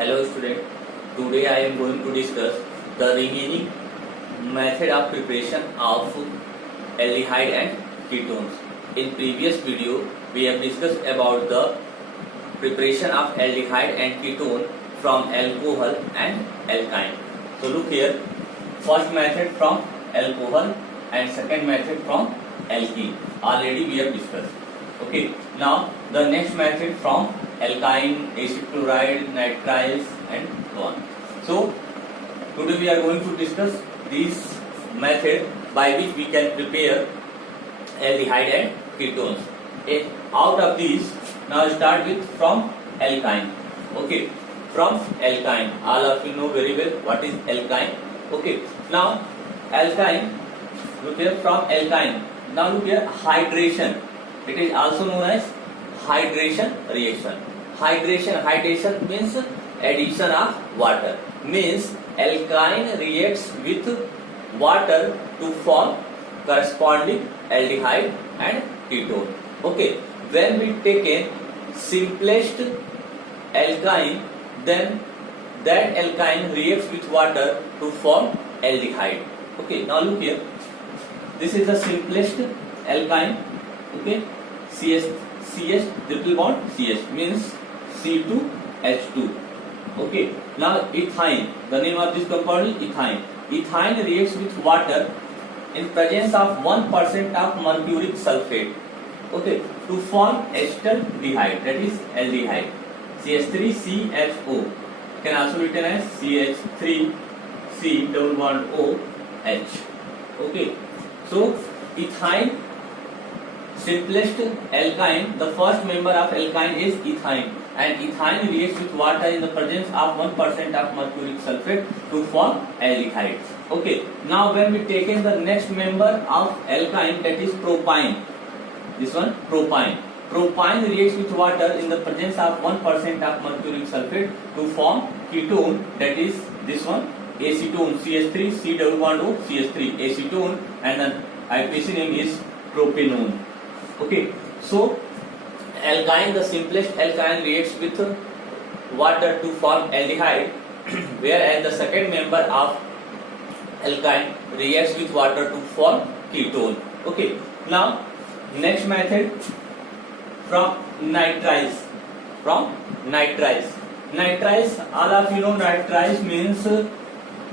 Hello student, today I am going to discuss the remaining method of preparation of aldehyde and ketones. In previous video, we have discussed about the preparation of aldehyde and ketone from alcohol and alkyne. So look here, first method from alcohol and second method from alkene. Already we have discussed. Okay, now the next method from alkyne, acid chloride, nitriles and so on. So today we are going to discuss this method by which we can prepare aldehyde and ketones. Out of these, now start with from alkyne. Okay, from alkyne, all of you know very well what is alkyne. Okay, now alkyne, look here, from alkyne. Now look here, hydration. It is also known as hydration reaction. Hydration means addition of water. Means alkyne reacts with water to form corresponding aldehyde and ketone. Okay, when we take a simplest alkyne, then that alkyne reacts with water to form aldehyde. Okay, now look here. This is the simplest alkyne. Okay, CS triple bond CS means C2H2. Okay, now ethyne, the name of this compound is ethyne. Ethyne reacts with water in presence of 1% of mercuric sulfate. Okay, to form acetaldehyde, that is aldehyde. CH3CHO can also be written as CH3C double bond OH. Okay, so ethyne, simplest alkyne, the first member of alkyne is ethyne, and ethyne reacts with water in the presence of 1% of mercuric sulfate to form aldehyde. Okay, now when we take in the next member of alkyne, that is propyne. This one, propyne. Propyne reacts with water in the presence of 1% of mercuric sulfate to form ketone, that is this one, acetone, CH3C double bond O CH3, acetone, and the IUPAC name is propanone. Okay, so alkyne, the simplest alkyne reacts with water to form aldehyde, whereas the second member of alkyne reacts with water to form ketone. Okay, now next method from nitriles. From nitriles. Nitriles, all of you know nitriles means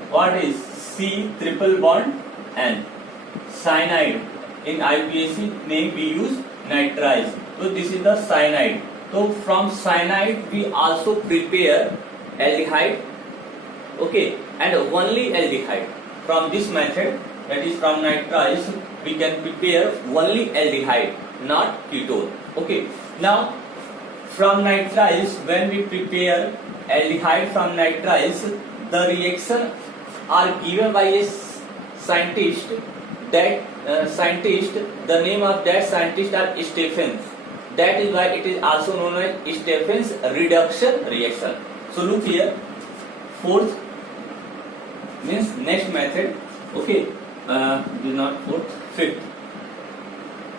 what is C triple bond N. Cyanide. In IUPAC name we use nitriles. So this is the cyanide. So from cyanide we also prepare aldehyde. Okay, and only aldehyde. From this method, that is from nitriles, we can prepare only aldehyde, not ketone. Okay, now from nitriles, when we prepare aldehyde from nitriles, the reaction are given by a scientist. That the name of that scientist are Stephens. That is why it is also known as Stephens reduction reaction. So look here, fourth means next method. Okay, this is not fourth, fifth.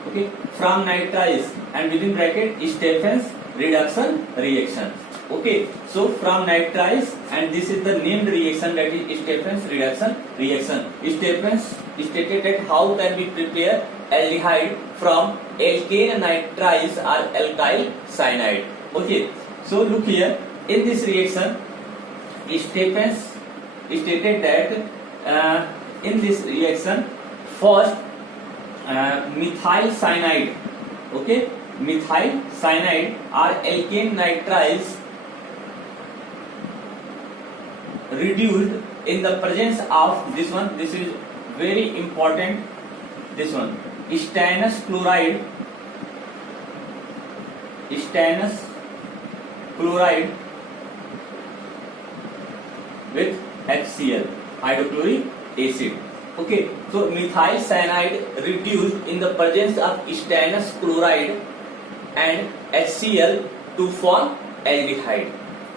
Okay, from nitriles and within bracket Stephens reduction reaction. Okay, so from nitriles, and this is the named reaction, that is Stephens reduction reaction. Stephens stated that how can we prepare aldehyde from alkane nitriles or alkyl cyanide. Okay, so look here, in this reaction Stephens stated that in this reaction first methyl cyanide, okay, methyl cyanide or alkane nitriles reduced in the presence of this one. This is very important, this one, stannous chloride with HCl, hydrochloric acid. Okay, so methyl cyanide reduced in the presence of stannous chloride and HCl to form aldehyde.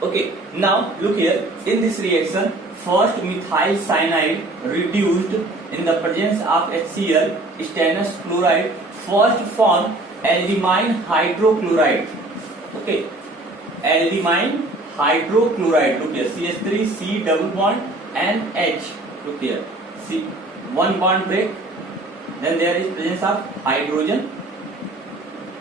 Okay, now look here, in this reaction first methyl cyanide reduced in the presence of HCl, stannous chloride, first form aldimine hydrochloride. Okay, aldimine hydrochloride. Look here, CH3, C double bond and H. Look here, C one bond break. Then there is presence of hydrogen.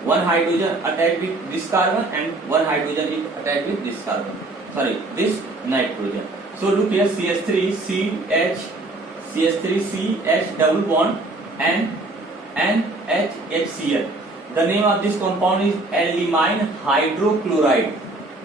One hydrogen attached with this carbon and one hydrogen is attached with this carbon. Sorry, this nitrogen. So look here, CH3, CH, CH3, CH double bond and HCl. The name of this compound is aldymmine hydrochloride.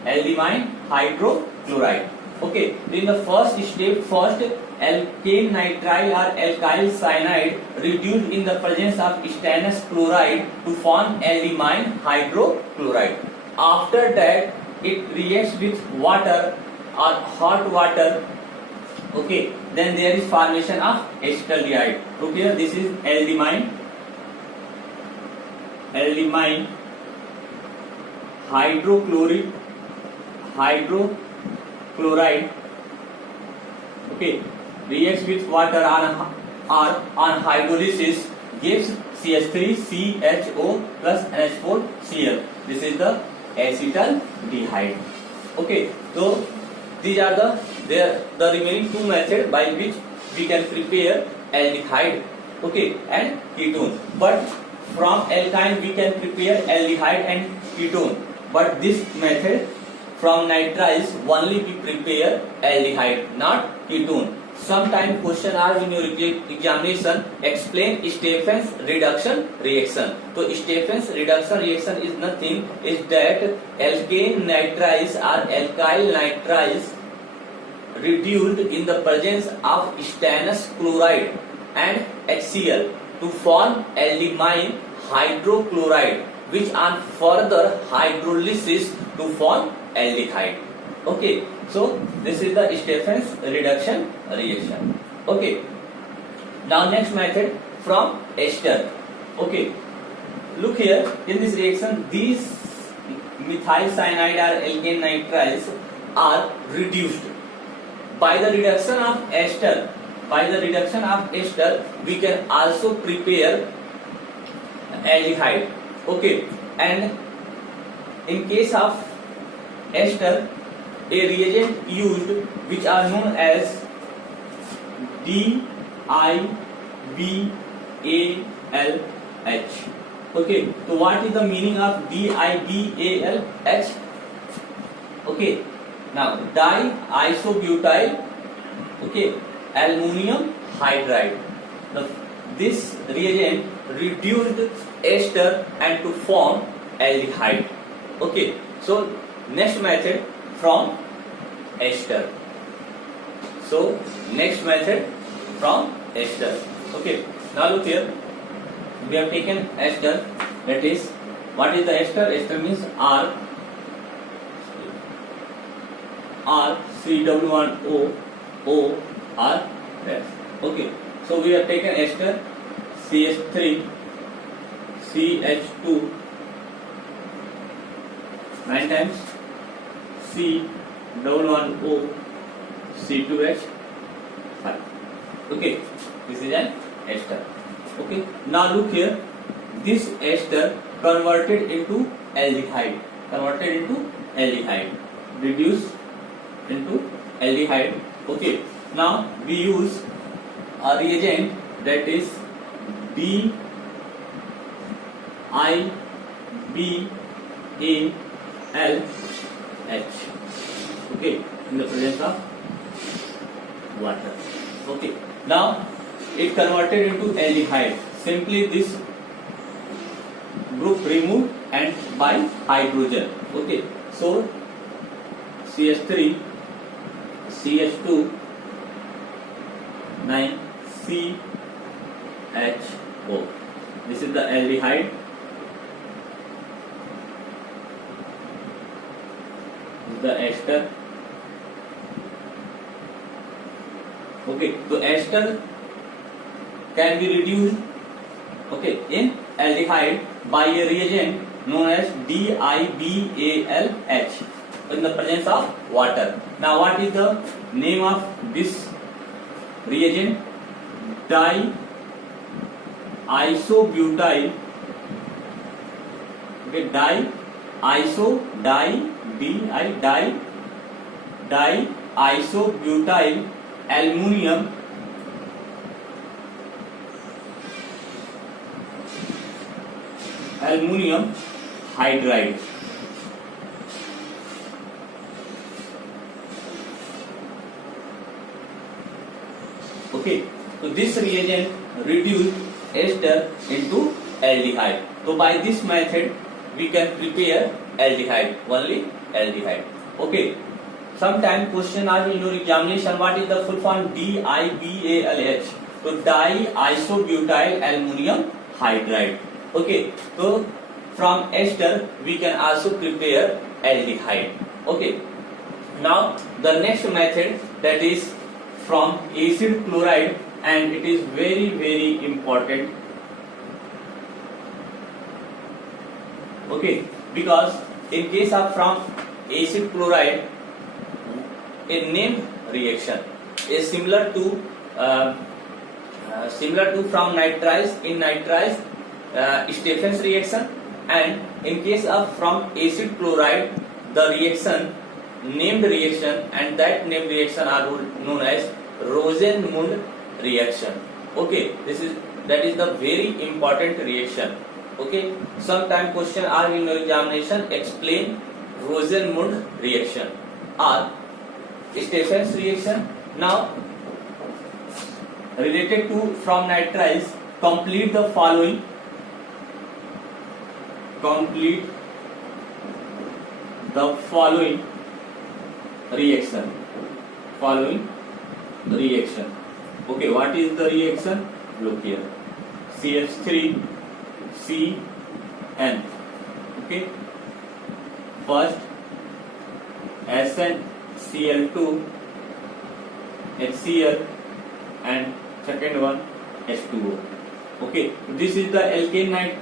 Aldymmine hydrochloride. Okay, in the first step, first alkane nitrile or alkyl cyanide reduced in the presence of stannous chloride to form aldymmine hydrochloride. After that, it reacts with water or hot water. Okay, then there is formation of acetaldehyde. Look here, this is aldymmine hydrochloride. Okay, reacts with water on hydrolysis gives CH3CHO plus NH4Cl. This is the acetaldehyde. Okay, so these are the remaining two methods by which we can prepare aldehyde, okay, and ketone. But from alkyne we can prepare aldehyde and ketone. But this method from nitriles only we prepare aldehyde, not ketone. Sometimes question are in your examination, explain Stephen's reduction reaction. So Stephen's reduction reaction is nothing, is that alkane nitriles or alkyl nitriles reduced in the presence of stannous chloride and HCl to form aldymmine hydrochloride, which on further hydrolysis to form aldehyde. Okay, so this is the Stephen's reduction reaction. Okay, now next method from ester. Okay, look here, in this reaction these methyl cyanide or alkane nitriles are reduced. By the reduction of ester, we can also prepare aldehyde. Okay, and in case of ester, a reagent used which are known as DIBALH. Okay, so what is the meaning of DIBALH? Okay, now diisobutyl, okay, aluminum hydride. Now, this reagent reduced ester and to form aldehyde. Okay, so next method from ester. So next method from ester. Okay, now look here, we have taken ester. That is, what is the ester? Ester means R C-double-bond-O, O-R. Okay, so we have taken ester, CH3, CH2, 9 times, C-double-bond-O, C2H5. Okay, this is an ester. Okay, now look here, this ester converted into aldehyde, reduced into aldehyde. Okay, now we use a reagent that is DIBALH. Okay, in the presence of water. Okay, now it converted into aldehyde. Simply this group removed and by hydrogen. Okay, so CH3, CH2, 9 CHO. This is the aldehyde. This is the ester. Okay, so ester can be reduced, okay, in aldehyde by a reagent known as DIBALH in the presence of water. Now what is the name of this reagent? Diisobutyl, okay, diisobutyl aluminum hydride. Okay, so this reagent reduce ester into aldehyde. So by this method we can prepare aldehyde, only aldehyde. Okay, sometime question are in your examination, what is the full form DIBALH? So diisobutyl aluminum hydride. Okay, so from ester we can also prepare aldehyde. Okay, now the next method, that is from acid chloride, and it is very important. Okay, because in case of from acid chloride, a named reaction is similar to from nitrise. In nitrise, Stefan's reaction, and in case of from acid chloride, the reaction named reaction, and that named reaction are known as Rosenmund reaction. Okay, that is the very important reaction. Okay, sometime question are in your examination, explain Rosenmund reaction or Stefan's reaction. Now related to from nitrise, complete the following reaction. Okay, what is the reaction? Look here, CH3CN. Okay, first SnCl2 HCl, and second one H2O. Okay, this is the alkane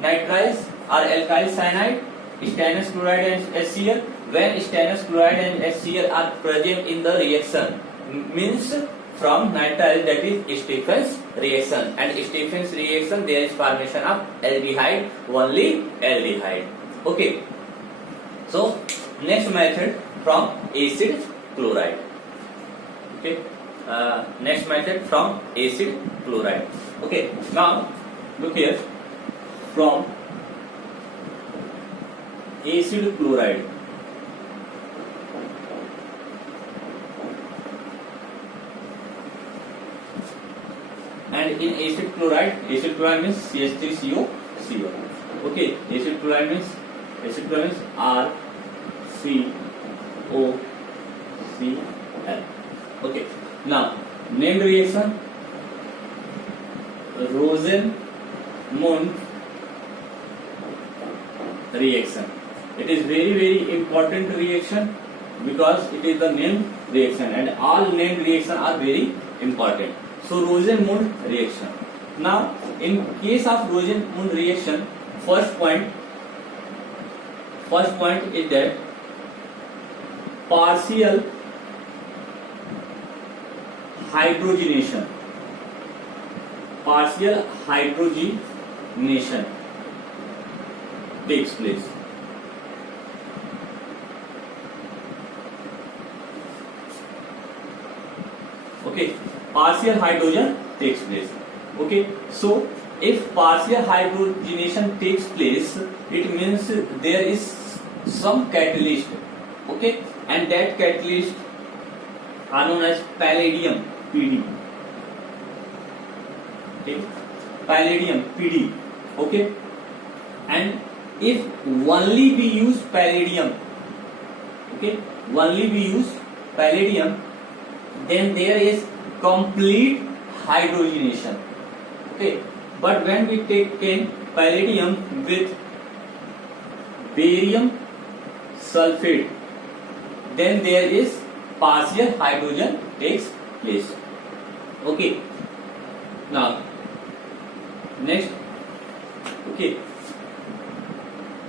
nitrise or alkyl cyanide, stannous chloride and HCl. When stannous chloride and HCl are present in the reaction, means from nitrile, that is Stefan's reaction, and Stefan's reaction there is formation of aldehyde, only aldehyde. Okay, so next method from acid chloride. Okay, next method from acid chloride. Okay, now look here, from acid chloride, and in acid chloride means CH3COCl. Okay, acid chloride means RCOCl. Okay, now named reaction Rosenmund reaction. It is very important reaction because it is the named reaction, and all named reaction are very important. So Rosenmund reaction. Now in case of Rosenmund reaction, first point is that partial hydrogenation takes place. Okay, partial hydrogen takes place. Okay, so if partial hydrogenation takes place, it means there is some catalyst. Okay, and that catalyst are known as palladium PD. Okay, palladium PD. Okay, and if only we use palladium, then there is complete hydrogenation. Okay, but when we take palladium with barium sulfate, then there is partial hydrogen takes place. Okay, now next, okay,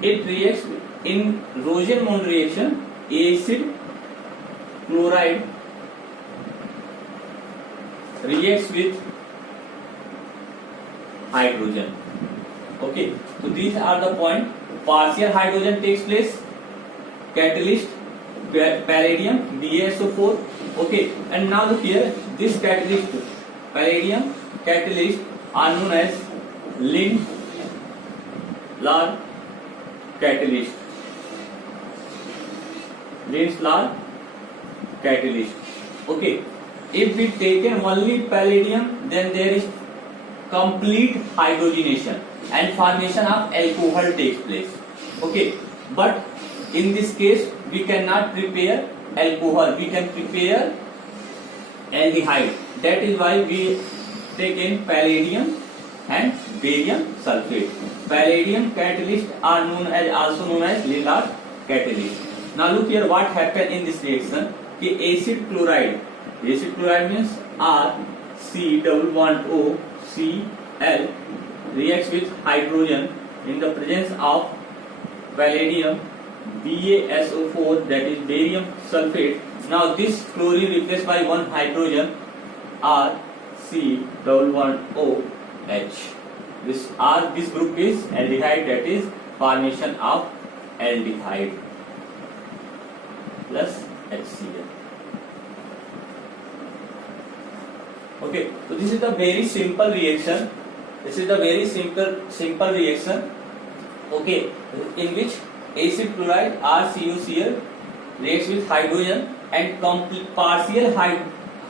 it reacts in Rosenmund reaction, acid chloride reacts with hydrogen. Okay, so these are the point. Partial hydrogen takes place, catalyst palladium BaSO4. Okay, and now look here, this catalyst, palladium catalyst are known as Lindlar catalyst. Lindlar catalyst. Okay, if we taken only palladium, then there is complete hydrogenation and formation of alcohol takes place. Okay, but in this case we cannot prepare alcohol, we can prepare aldehyde. That is why we take in palladium and barium sulfate. Palladium catalysts are also known as Lindlar catalyst. Now look here, what happened in this reaction? कि acid chloride means RC11OCl reacts with hydrogen in the presence of palladium BaSO4, that is barium sulfate. Now this chlorine replaced by one hydrogen RC11OH. This group is aldehyde, that is formation of aldehyde plus HCl. Okay, so this is the very simple reaction. Okay, in which acid chloride RCuCl reacts with hydrogen and partial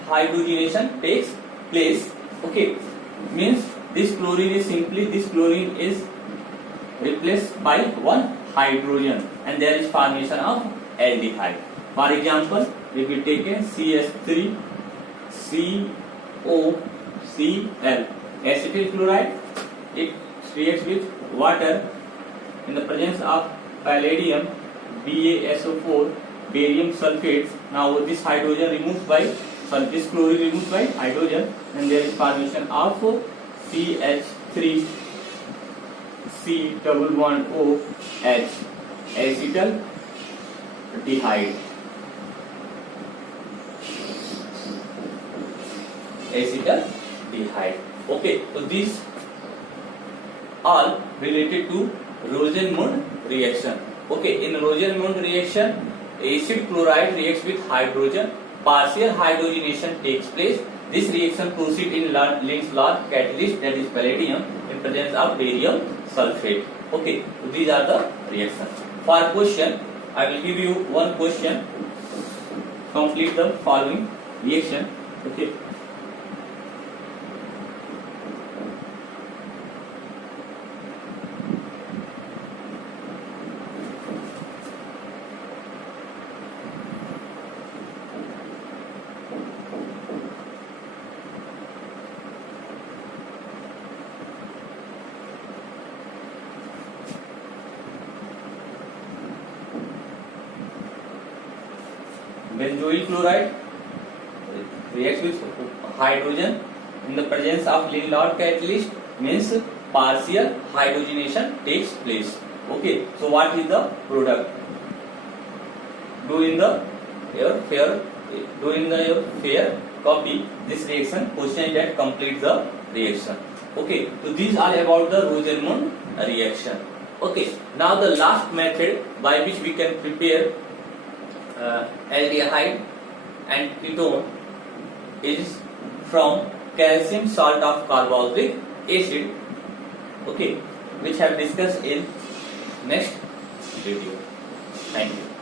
hydrogenation takes place. Okay, means this chlorine is replaced by one hydrogen and there is formation of aldehyde. For example, if we take a CH3COCl, acetyl chloride, it reacts with water in the presence of palladium BaSO4 barium sulfates. Now this hydrogen removed by this chlorine removed by hydrogen and there is formation of CH3C11OH, acetaldehyde. Okay, so these all related to Rosenmund reaction. Okay, in Rosenmund reaction, acid chloride reacts with hydrogen, partial hydrogenation takes place. This reaction proceeds in Lindlar catalyst, that is palladium, in presence of barium sulfate. Okay, so these are the reactions. For question, I will give you one question. Complete the following reaction. Okay. Benzoyl chloride reacts with hydrogen in the presence of Lindlar catalyst, means partial hydrogenation takes place. Okay, so what is the product? Do in your fair copy this reaction question that completes the reaction. Okay, so these are about the Rosenmund reaction. Okay, now the last method by which we can prepare aldehyde and ketone is from calcium salt of carbolic acid. Okay, which I have discussed in next video. Thank you.